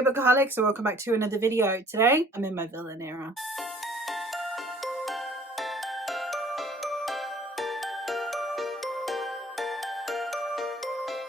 Hey bookaholics, and welcome back to another video. Today, I'm in my villain era.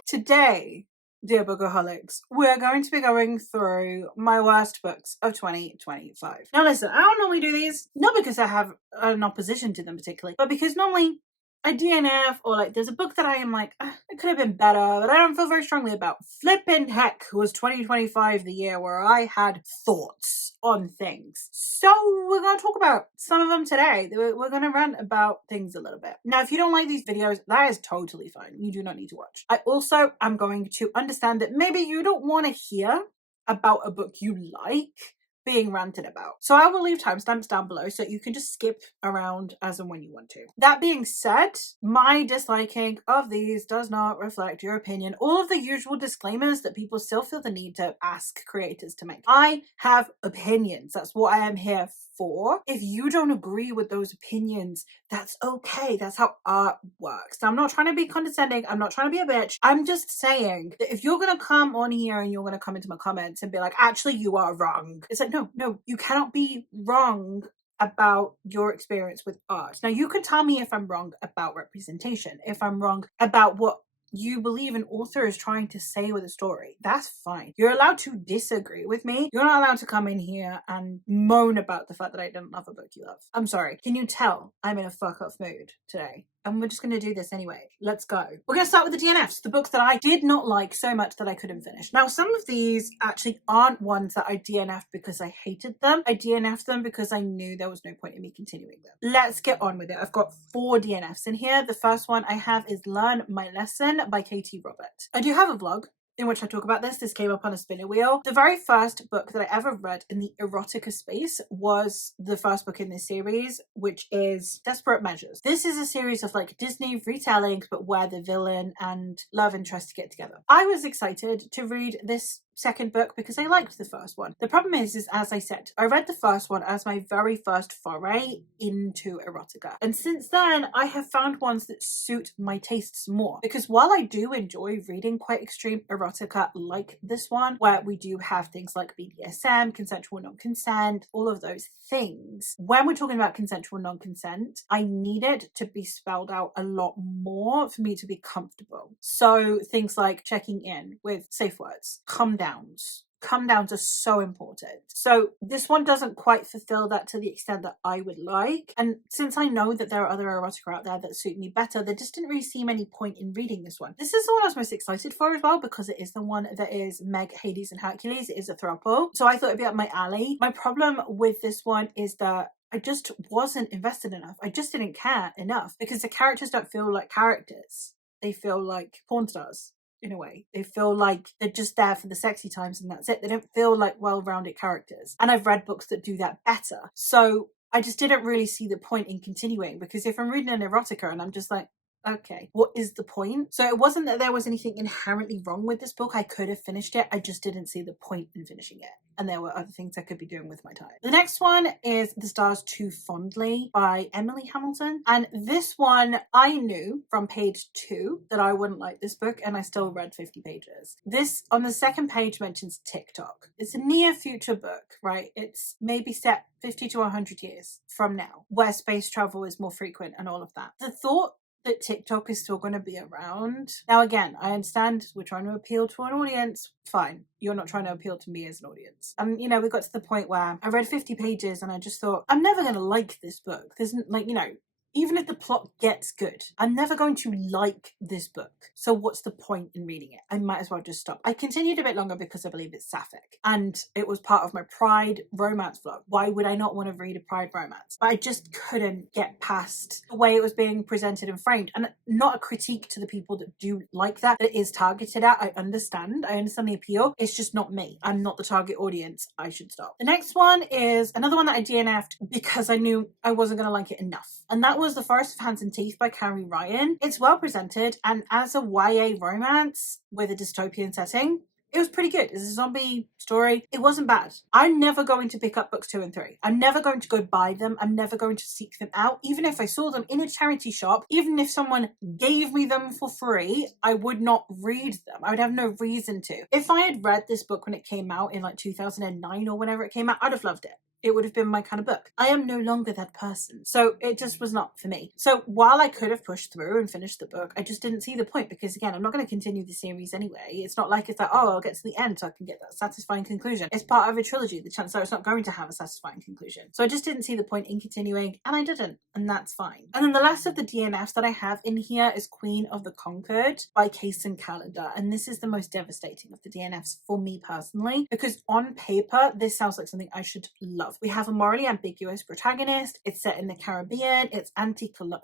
Today, dear bookaholics, we're going to be going through my worst books of 2025. Now listen, I don't normally do these, not because I have an opposition to them particularly, but because normally I DNF or like there's a book that I am like, it could have been better, but I don't feel very strongly about. Flippin' heck was 2025 the year where I had thoughts on things. So we're going to talk about some of them today. We're going to rant about things a little bit. Now, if you don't like these videos, that is totally fine. You do not need to watch. I also am going to understand that maybe you don't want to hear about a book you like being ranted about. So I will leave timestamps down below so you can just skip around as and when you want to. That being said, my disliking of these does not reflect your opinion. All of the usual disclaimers that people still feel the need to ask creators to make. I have opinions. That's what I am here for. If you don't agree with those opinions, that's okay. That's how art works. Now, I'm not trying to be condescending. I'm not trying to be a bitch. I'm just saying that if you're going to come on here and you're going to come into my comments and be like, actually, you are wrong. It's like, no, you cannot be wrong about your experience with art. Now, you can tell me if I'm wrong about representation, if I'm wrong about what you believe an author is trying to say with a story. That's fine. You're allowed to disagree with me. You're not allowed to come in here and moan about the fact that I didn't love a book you love. I'm sorry. Can you tell I'm in a fuck off mood today? And we're just going to do this anyway. Let's go. We're going to start with the DNFs, the books that I did not like so much that I couldn't finish. Now, some of these actually aren't ones that I DNF'd because I hated them. I DNF'd them because I knew there was no point in me continuing them. Let's get on with it. I've got 4 DNFs in here. The first one I have is Learn My Lesson by Katee Robert. I do have a vlog in which I talk about this. This came up on a spinner wheel. The very first book that I ever read in the erotica space was the first book in this series, which is Desperate Measures. This is a series of like Disney retellings, but where the villain and love interest get together. I was excited to read this second book because I liked the first one. The problem is as I said, I read the first one as my very first foray into erotica. And since then, I have found ones that suit my tastes more. Because while I do enjoy reading quite extreme erotica like this one, where we do have things like BDSM, consensual non-consent, all of those things, when we're talking about consensual non-consent, I need it to be spelled out a lot more for me to be comfortable. So things like checking in with safe words, come downs. Come downs are so important. So this one doesn't quite fulfill that to the extent that I would like. And since I know that there are other erotica out there that suit me better, there just didn't really seem any point in reading this one. This is the one I was most excited for as well because it is the one that is Meg, Hades, and Hercules. It is a throuple. So I thought it'd be up my alley. My problem with this one is that I just wasn't invested enough. I just didn't care enough because the characters don't feel like characters. They feel like porn stars. In a way, they feel like they're just there for the sexy times and that's it. They don't feel like well-rounded characters. And I've read books that do that better. So I just didn't really see the point in continuing because if I'm reading an erotica and I'm just like, okay, what is the point? So it wasn't that there was anything inherently wrong with this book. I could have finished it. I just didn't see the point in finishing it. And there were other things I could be doing with my time. The next one is The Stars Too Fondly by Emily Hamilton. And this one, I knew from page 2 that I wouldn't like this book, and I still read 50 pages. This, on the second page, mentions TikTok. It's a near future book, right? It's maybe set 50 to 100 years from now, where space travel is more frequent and all of that. The thought that TikTok is still going to be around. Now, again, I understand we're trying to appeal to an audience. Fine. You're not trying to appeal to me as an audience. And, you know, we got to the point where I read 50 pages and I just thought, I'm never going to like this book. There's like, you know, even if the plot gets good, I'm never going to like this book. So what's the point in reading it? I might as well just stop. I continued a bit longer because I believe it's sapphic. And it was part of my Pride romance vlog. Why would I not want to read a Pride romance? But I just couldn't get past the way it was being presented and framed. And not a critique to the people that do like that. It is targeted at. I understand the appeal. It's just not me. I'm not the target audience. I should stop. The next one is another one that I DNF'd because I knew I wasn't going to like it enough. And that was The Forest of Hands and Teeth by Carrie Ryan. It's well presented, and as a YA romance with a dystopian setting, It was pretty good. It's a zombie story. It wasn't bad. I'm never going to pick up books 2 and 3. I'm never going to go buy them. I'm never going to seek them out. Even if I saw them in a charity shop, even if someone gave me them for free, I would not read them. I would have no reason to. If I had read this book when it came out in like 2009 or whenever it came out, I'd have loved it. It would have been my kind of book. I am no longer that person. So it just was not for me. So while I could have pushed through and finished the book, I just didn't see the point because, again, I'm not going to continue the series anyway. It's not like it's like, oh, I'll get to the end so I can get that satisfying conclusion. It's part of a trilogy. The chances are it's not going to have a satisfying conclusion. So I just didn't see the point in continuing, and I didn't, and that's fine. And then the last of the DNFs that I have in here is Queen of the Conquered by Kacen Callender. And this is the most devastating of the DNFs for me personally, because on paper, this sounds like something I should love. We have a morally ambiguous protagonist. It's set in the Caribbean. It's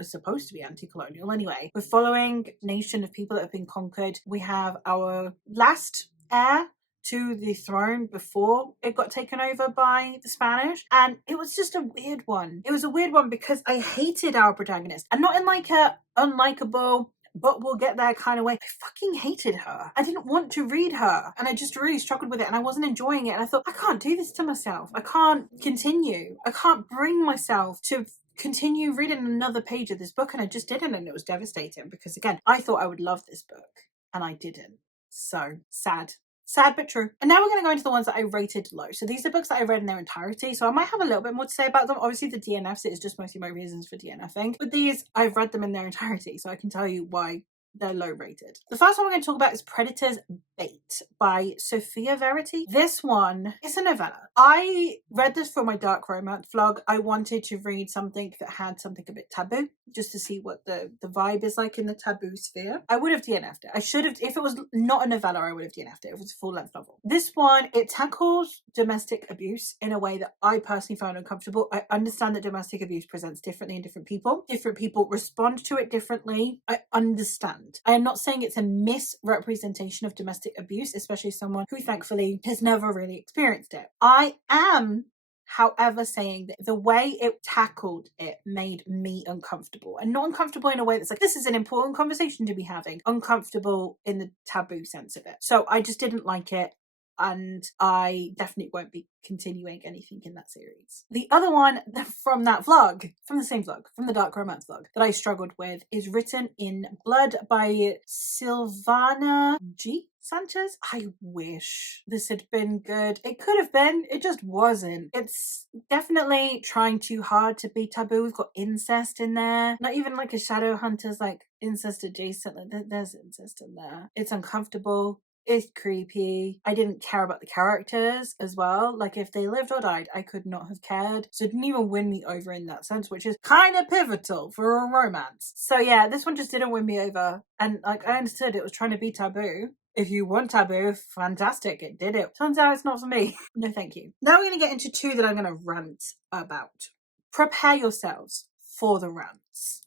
supposed to be anti-colonial anyway. We're following a nation of people that have been conquered. We have our last heir to the throne before it got taken over by the Spanish. And it was just a weird one. It was a weird one because I hated our protagonist. And not in like a unlikable, but we'll get there kind of way. I fucking hated her. I didn't want to read her. And I just really struggled with it and I wasn't enjoying it. And I thought, I can't do this to myself. I can't continue. I can't bring myself to continue reading another page of this book. And I just didn't. And it was devastating because, again, I thought I would love this book and I didn't. So sad. Sad but true. And now we're going to go into the ones that I rated low. So these are books that I read in their entirety. So I might have a little bit more to say about them. Obviously the DNFs, it is just mostly my reasons for DNFing. But these, I've read them in their entirety. So I can tell you why they're low rated. The first one we're going to talk about is Predator's Bait by Sophia Verity. This one is a novella. I read this for my dark romance vlog. I wanted to read something that had something a bit taboo, just to see what the vibe is like in the taboo sphere. I would have DNF'd it. I should have, if it was not a novella, I would have DNF'd it. It was a full-length novel. This one, it tackles domestic abuse in a way that I personally found uncomfortable. I understand that domestic abuse presents differently in different people. Different people respond to it differently. I understand. I am not saying it's a misrepresentation of domestic abuse, especially someone who thankfully has never really experienced it. I am, however, saying that the way it tackled it made me uncomfortable, and not uncomfortable in a way that's like, this is an important conversation to be having, uncomfortable in the taboo sense of it. So I just didn't like it. And I definitely won't be continuing anything in that series. The other one from that vlog, from the same vlog, from the dark romance vlog, that I struggled with is Written in Blood by Silvana G. Sanchez. I wish this had been good. It could have been. It just wasn't. It's definitely trying too hard to be taboo. We've got incest in there. Not even like a Shadowhunters, like incest adjacent. Like there's incest in there. It's uncomfortable. It's creepy. I didn't care about the characters as well. Like, if they lived or died, I could not have cared. So it didn't even win me over in that sense, which is kind of pivotal for a romance. So yeah, this one just didn't win me over. And like, I understood it was trying to be taboo. If you want taboo, fantastic, it did it. Turns out it's not for me. No, thank you. Now we're going to get into two that I'm going to rant about. Prepare yourselves for the rants.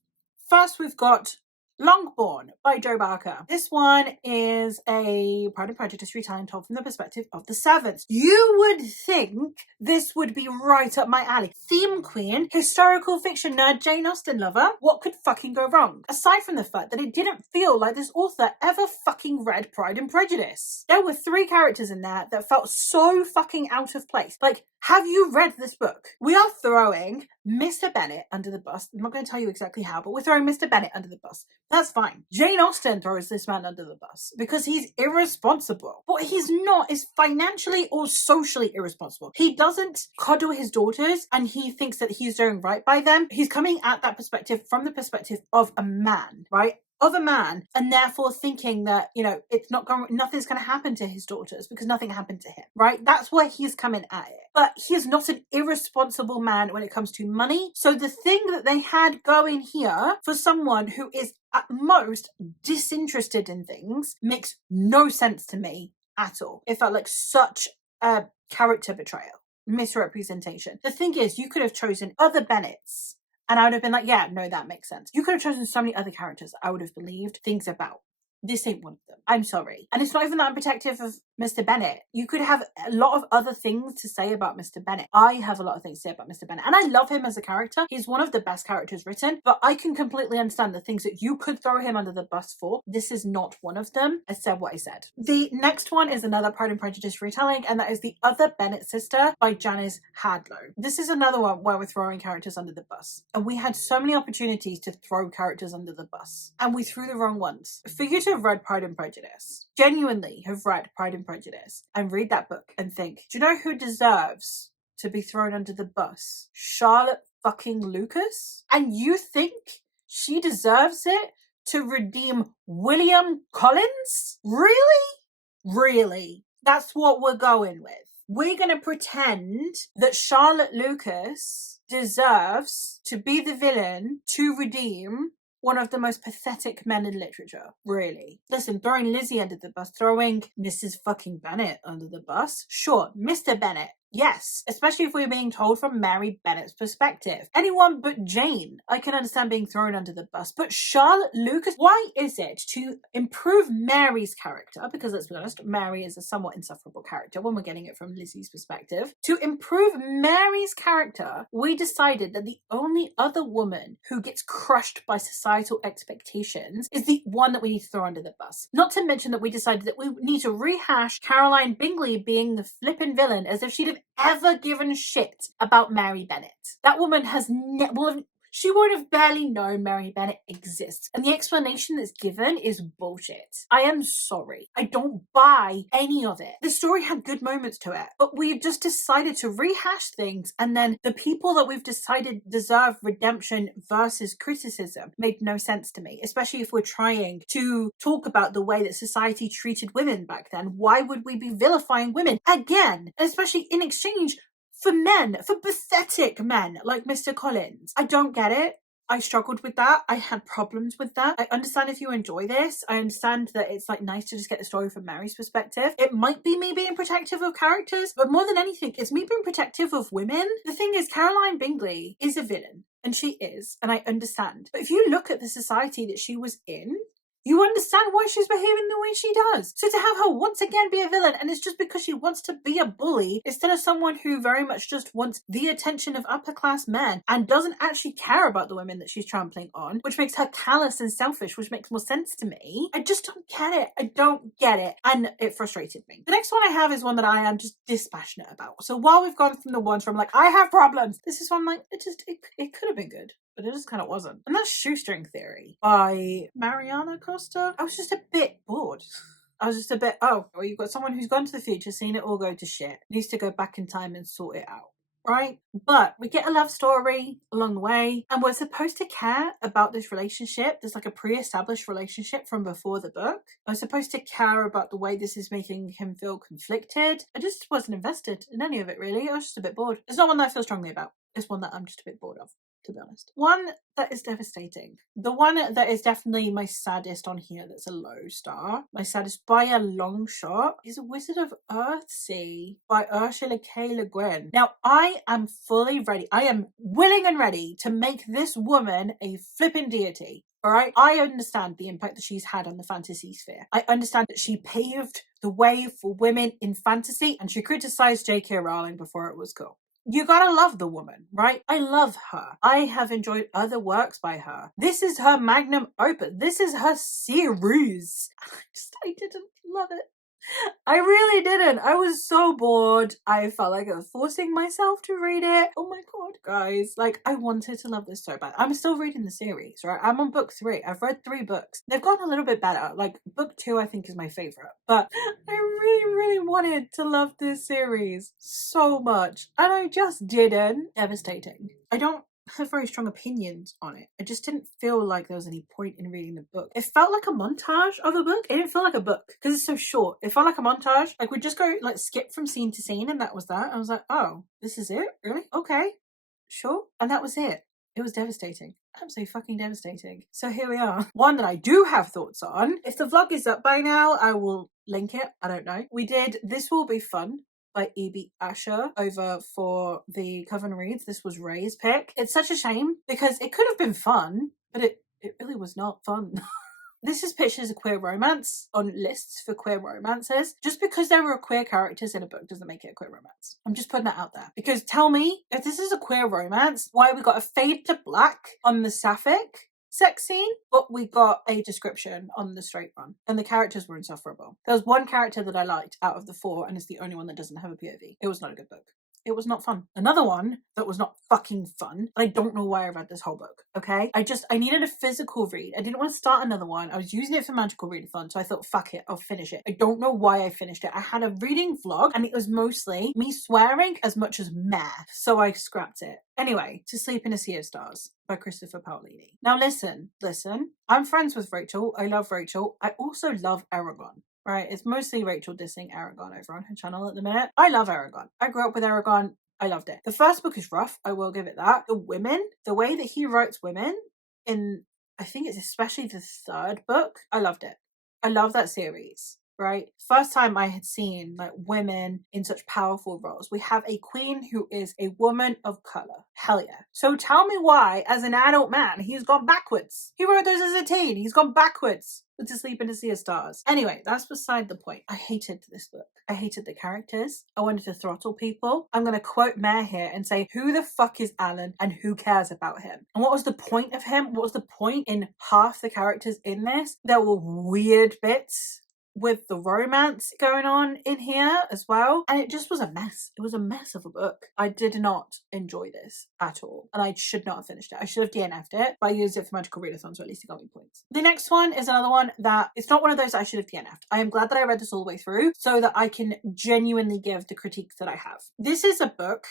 First, we've got Longbourn by Joe Barker. This one is a Pride and Prejudice retelling told from the perspective of the servants. You would think this would be right up my alley. Theme queen, historical fiction nerd, Jane Austen lover. What could fucking go wrong? Aside from the fact that it didn't feel like this author ever fucking read Pride and Prejudice. There were 3 characters in there that felt so fucking out of place. Like, have you read this book? We are throwing Mr. Bennet under the bus. I'm not going to tell you exactly how, but we're throwing Mr. Bennet under the bus. That's fine. Jane Austen throws this man under the bus because he's irresponsible. What he's not is financially or socially irresponsible. He doesn't coddle his daughters and he thinks that he's doing right by them. He's coming at that perspective from the perspective of a man, right? Of a man, and therefore thinking that, you know, nothing's going to happen to his daughters because nothing happened to him, right? That's why he's coming at it. But he is not an irresponsible man when it comes to money. So the thing that they had going here for someone who is at most disinterested in things makes no sense to me at all. It felt like such a character betrayal, misrepresentation. The thing is, you could have chosen other Bennets and I would have been like, yeah, no, that makes sense. You could have chosen so many other characters I would have believed things about. This ain't one of them. I'm sorry. And it's not even that I'm protective of Mr. Bennet. You could have a lot of other things to say about Mr. Bennet. I have a lot of things to say about Mr. Bennet, and I love him as a character. He's one of the best characters written, but I can completely understand the things that you could throw him under the bus for. This is not one of them. I said what I said. The next one is another Pride and Prejudice retelling, and that is The Other Bennet Sister by Janice Hadlow. This is another one where we're throwing characters under the bus, and we had so many opportunities to throw characters under the bus, and we threw the wrong ones. For you to have read Pride and Prejudice, genuinely have read Pride and Prejudice, and read that book and think, do you know who deserves to be thrown under the bus? Charlotte fucking Lucas? And you think she deserves it to redeem William Collins? Really? Really? That's what we're going with. We're going to pretend that Charlotte Lucas deserves to be the villain to redeem one of the most pathetic men in literature. Really. Listen, throwing Lizzie under the bus, throwing Mrs. fucking Bennet under the bus. Sure, Mr. Bennet. Yes, especially if we're being told from Mary Bennet's perspective. Anyone but Jane, I can understand being thrown under the bus. But Charlotte Lucas, why is it to improve Mary's character, because let's be honest, Mary is a somewhat insufferable character when we're getting it from Lizzie's perspective. To improve Mary's character, we decided that the only other woman who gets crushed by societal expectations is the one that we need to throw under the bus. Not to mention that we decided that we need to rehash Caroline Bingley being the flippin' villain as if she'd have ever given shit about Mary Bennet. That woman has she would have barely known Mary Bennet exists. And the explanation that's given is bullshit. I am sorry. I don't buy any of it. The story had good moments to it, but we've just decided to rehash things, and then the people that we've decided deserve redemption versus criticism made no sense to me, especially if we're trying to talk about the way that society treated women back then. Why would we be vilifying women again, especially in exchange for men, for pathetic men like Mr. Collins? I don't get it. I struggled with that. I had problems with that. I understand if you enjoy this. I understand that it's like nice to just get the story from Mary's perspective. It might be me being protective of characters, but more than anything, it's me being protective of women. The thing is, Caroline Bingley is a villain, and she is, and I understand. But if you look at the society that she was in, you understand why she's behaving the way she does. So to have her once again be a villain, and it's just because she wants to be a bully instead of someone who very much just wants the attention of upper class men and doesn't actually care about the women that she's trampling on, which makes her callous and selfish, which makes more sense to me. I just don't get it. I don't get it. And it frustrated me. The next one I have is one that I am just dispassionate about. So while we've gone from the ones from like, I have problems, this is one like, it could have been good, but it just kind of wasn't. And that's Shoestring Theory by Mariana, Costa. I was just a bit bored. I was just a bit, well, you've got someone who's gone to the future, seen it all go to shit, needs to go back in time and sort it out, right? But we get a love story along the way, and we're supposed to care about this relationship. There's like a pre-established relationship from before the book. I'm supposed to care about the way this is making him feel conflicted. I just wasn't invested in any of it, really. I was just a bit bored. It's not one that I feel strongly about. It's one that I'm just a bit bored of, to be honest. One that is devastating. The one that is definitely my saddest on here, that's a low star, my saddest by a long shot, is Wizard of Earthsea by Ursula K. LeGuin. Now, I am fully ready. I am willing and ready to make this woman a flippin' deity. Alright? I understand the impact that she's had on the fantasy sphere. I understand that she paved the way for women in fantasy, and she criticized J.K. Rowling before it was cool. You gotta love the woman, right? I love her. I have enjoyed other works by her. This is her magnum opus. This is her series. I didn't love it. I really didn't. I was so bored. I felt like I was forcing myself to read it. Oh my god, guys. Like, I wanted to love this so bad. I'm still reading the series, right? I'm on book 3. I've read 3 books. They've gotten a little bit better. Like, book 2 I think is my favorite. But I really, really wanted to love this series so much. And I just didn't. Devastating. I don't have very strong opinions on it. I just didn't feel like there was any point in reading the book. It felt like a montage of a book. It didn't feel like a book because it's so short. It felt like a montage. Like we'd just go like skip from scene to scene, and that was that. I was like, oh, this is it? Really? Okay, sure. And that was it. It was devastating. Absolutely fucking devastating. So here we are. One that I do have thoughts on. If the vlog is up by now, I will link it. I don't know. We did This Will Be Fun by E.B. Asher over for the Coven Reads. This was Ray's pick. It's such a shame because it could have been fun, but it really was not fun. this is pitched as a queer romance on lists for queer romances. Just because there were queer characters in a book doesn't make it a queer romance. I'm just putting that out there. Because tell me, if this is a queer romance, why we got a fade to black on the sapphic sex scene, but we got a description on the straight one, and the characters were insufferable. There was one character that I liked out of the 4, and it's the only one that doesn't have a POV. It was not a good book. It was not fun. Another one that was not fucking fun. I don't know why I read this whole book, okay? I needed a physical read. I didn't want to start another one. I was using it for Magical Readathon, so I thought, fuck it, I'll finish it. I don't know why I finished it. I had a reading vlog, and it was mostly me swearing as much as meh, so I scrapped it. Anyway, To Sleep in a Sea of Stars by Christopher Paolini. Now listen. I'm friends with Rachel. I love Rachel. I also love Aragon. Right, it's mostly Rachel dissing Aragon over on her channel at the minute. I love Aragon. I grew up with Aragon. I loved it. The first book is rough. I will give it that. The women, the way that he writes women in, I think it's especially the 3rd book. I loved it. I love that series. Right? First time I had seen like women in such powerful roles. We have a queen who is a woman of color. Hell yeah. So tell me why, as an adult man, he's gone backwards. He wrote those as a teen. He's gone backwards. To Sleep in a Sea of Stars. Anyway, that's beside the point. I hated this book. I hated the characters. I wanted to throttle people. I'm going to quote Mare here and say, who the fuck is Alan and who cares about him? And what was the point of him? What was the point in half the characters in this? There were weird bits with the romance going on in here as well, and it just was a mess. It was a mess of a book. I did not enjoy this at all, and I should not have finished it. I should have DNF'd it, but I used it for Magical Readathon, so at least it got me points. The next one is another one that it's not one of those that I should have DNF'd. I am glad that I read this all the way through so that I can genuinely give the critiques that I have. This is a book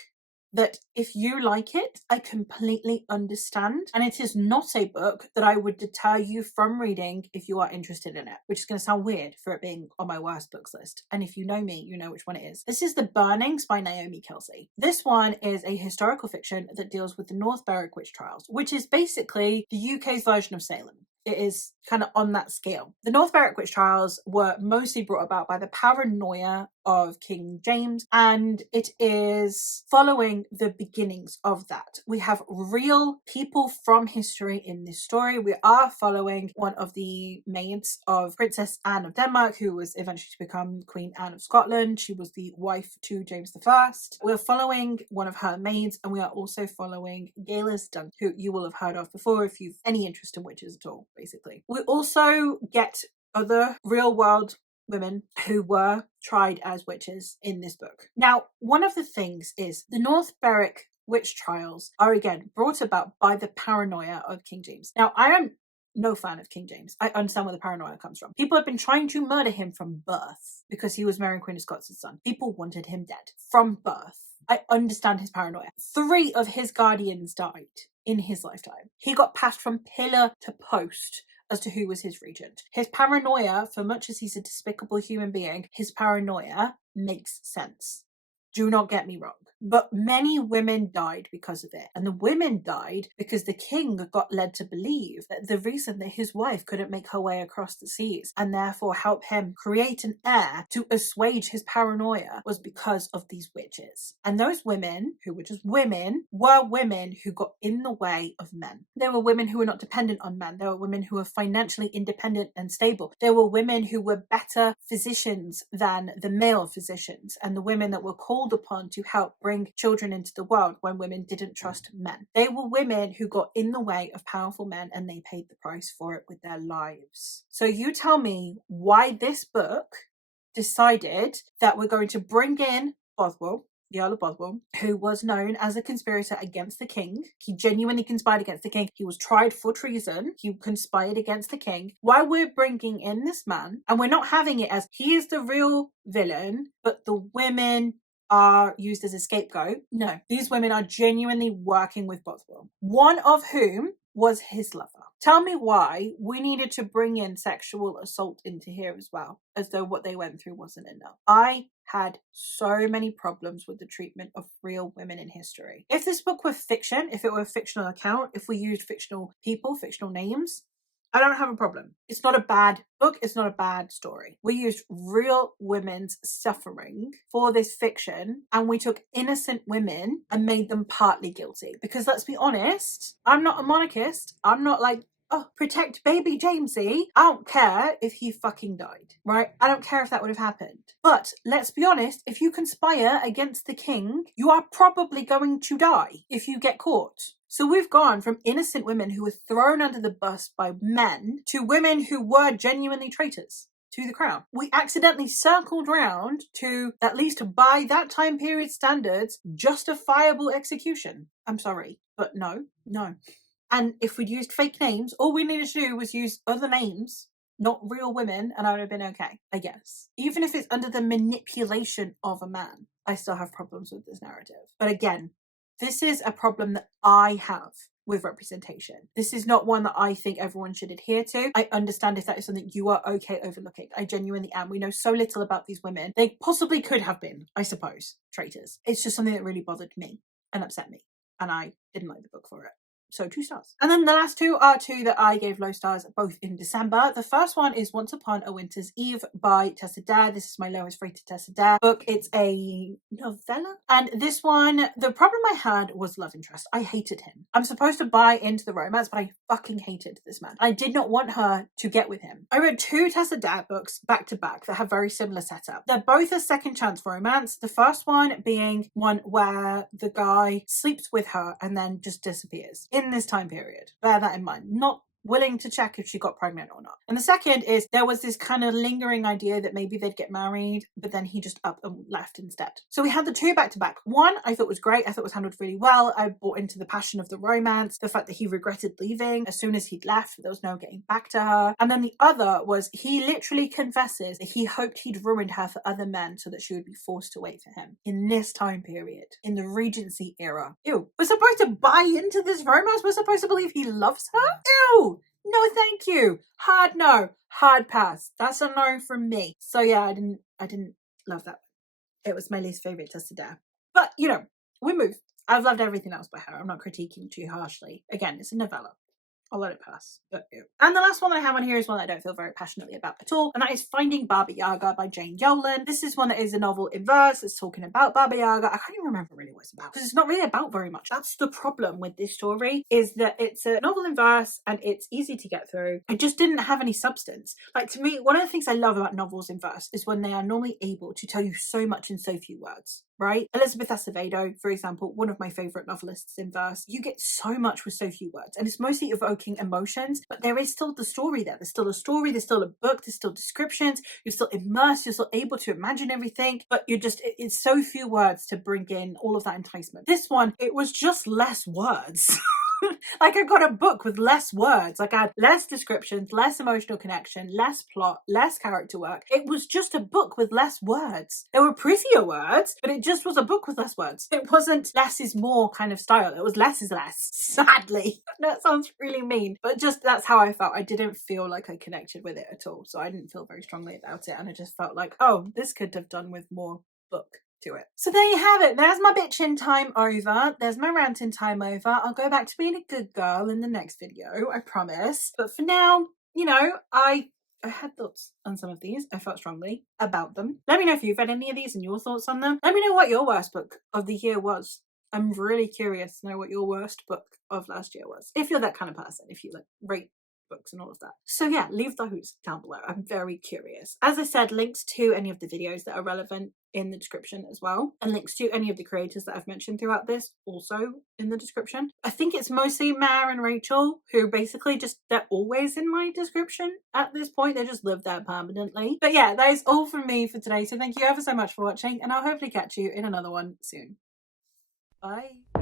that if you like it, I completely understand. And it is not a book that I would deter you from reading if you are interested in it, which is going to sound weird for it being on my worst books list. And if you know me, you know which one it is. This is The Burnings by Naomi Kelsey. This one is a historical fiction that deals with the North Berwick witch trials, which is basically the UK's version of Salem. It is kind of on that scale. The North Berwick witch trials were mostly brought about by the paranoia of King James, and it is following the beginnings of that. We have real people from history in this story. We are following one of the maids of Princess Anne of Denmark, who was eventually to become Queen Anne of Scotland. She was the wife to James I. We're following one of her maids, and we are also following Gaelis Dunk, who you will have heard of before if you've any interest in witches at all, basically. We also get other real world women who were tried as witches in this book. Now, one of the things is the North Berwick witch trials are again brought about by the paranoia of King James. Now, I am no fan of King James. I understand where the paranoia comes from. People have been trying to murder him from birth because he was marrying Queen of Scots' son. People wanted him dead from birth. I understand his paranoia. 3 of his guardians died in his lifetime. He got passed from pillar to post as to who was his regent. His paranoia, for much as he's a despicable human being, his paranoia makes sense. Do not get me wrong. But many women died because of it. And the women died because the king got led to believe that the reason that his wife couldn't make her way across the seas and therefore help him create an heir to assuage his paranoia was because of these witches. And those women, who were just women, were women who got in the way of men. There were women who were not dependent on men. There were women who were financially independent and stable. There were women who were better physicians than the male physicians, and the women that were called upon to help bring children into the world when women didn't trust men. They were women who got in the way of powerful men, and they paid the price for it with their lives. So you tell me why this book decided that we're going to bring in Bothwell, the Earl of Bothwell, who was known as a conspirator against the king. He genuinely conspired against the king. He was tried for treason. He conspired against the king. Why we're bringing in this man, and we're not having it as he is the real villain, but the women are used as a scapegoat. No, these women are genuinely working with Bothwell, one of whom was his lover. Tell me why we needed to bring in sexual assault into here as well, as though what they went through wasn't enough. I had so many problems with the treatment of real women in history. If this book were fiction, if it were a fictional account, if we used fictional people, fictional names, I don't have a problem. It's not a bad book. It's not a bad story. We used real women's suffering for this fiction, and we took innocent women and made them partly guilty. Because let's be honest, I'm not a monarchist. I'm not like oh, protect baby Jamesy. I don't care if he fucking died, right? I don't care if that would have happened. But let's be honest, if you conspire against the king, you are probably going to die if you get caught. So we've gone from innocent women who were thrown under the bus by men to women who were genuinely traitors to the crown. We accidentally circled round to, at least by that time period standards, justifiable execution. I'm sorry, but no. And if we'd used fake names, all we needed to do was use other names, not real women, and I would have been okay, I guess. Even if it's under the manipulation of a man, I still have problems with this narrative. But again, this is a problem that I have with representation. This is not one that I think everyone should adhere to. I understand if that is something you are okay overlooking. I genuinely am. We know so little about these women. They possibly could have been, I suppose, traitors. It's just something that really bothered me and upset me. And I didn't like the book for it. So 2 stars. And then the last 2 are 2 that I gave low stars, both in December. The first one is Once Upon a Winter's Eve by Tessa Dare. This is my lowest rated Tessa Dare book. It's a novella. And this one, the problem I had was love interest. I hated him. I'm supposed to buy into the romance, but I fucking hated this man. I did not want her to get with him. I read 2 Tessa Dare books back to back that have very similar setup. They're both a second chance romance. The first one being one where the guy sleeps with her and then just disappears in this time period. Bear that in mind. Not willing to check if she got pregnant or not. And the second is there was this kind of lingering idea that maybe they'd get married, but then he just up and left instead. So we had the 2 back to back. One I thought was great. I thought it was handled really well. I bought into the passion of the romance, the fact that he regretted leaving as soon as he'd left, there was no getting back to her. And then the other was he literally confesses that he hoped he'd ruined her for other men so that she would be forced to wait for him in this time period, in the Regency era. Ew. We're supposed to buy into this romance? We're supposed to believe he loves her? Ew! No, thank you. Hard no. Hard pass. That's a no from me. So yeah, I didn't love that. It was my least favourite Tessa Dare. But, you know, we move. I've loved everything else by her. I'm not critiquing too harshly. Again, it's a novella. I'll let it pass. But, yeah. And the last one I have on here is one that I don't feel very passionately about at all, and that is Finding Baba Yaga by Jane Yolen. This is one that is a novel in verse. It's talking about Baba Yaga. I can't even remember really what it's about, because it's not really about very much. That's the problem with this story, is that it's a novel in verse, and it's easy to get through. It just didn't have any substance. Like, to me, one of the things I love about novels in verse is when they are normally able to tell you so much in so few words. Right? Elizabeth Acevedo, for example, one of my favourite novelists in verse. You get so much with so few words, and it's mostly evoking emotions, but there is still the story there. There's still a story, there's still a book, there's still descriptions, you're still immersed, you're still able to imagine everything, but it's so few words to bring in all of that enticement. This one, it was just less words. Like, I got a book with less words. Like, I had less descriptions, less emotional connection, less plot, less character work. It was just a book with less words. There were prettier words, but it just was a book with less words. It wasn't less is more kind of style. It was less is less, sadly. That sounds really mean, but just that's how I felt. I didn't feel like I connected with it at all, so I didn't feel very strongly about it, and I just felt like, oh, this could have done with more book to it. So there you have it. There's my bitching time over. There's my ranting time over. I'll go back to being a good girl in the next video, I promise. But for now, you know, I had thoughts on some of these. I felt strongly about them. Let me know if you've read any of these and your thoughts on them. Let me know what your worst book of the year was. I'm really curious to know what your worst book of last year was. If you're that kind of person, if you like rate books and all of that. So yeah, leave those down below. I'm very curious. As I said, links to any of the videos that are relevant in the description as well, and links to any of the creators that I've mentioned throughout this also in the description. I think it's mostly Mare and Rachel, who basically they're always in my description at this point. They just live there permanently. But yeah, that is all from me for today. So thank you ever so much for watching, and I'll hopefully catch you in another one soon. Bye.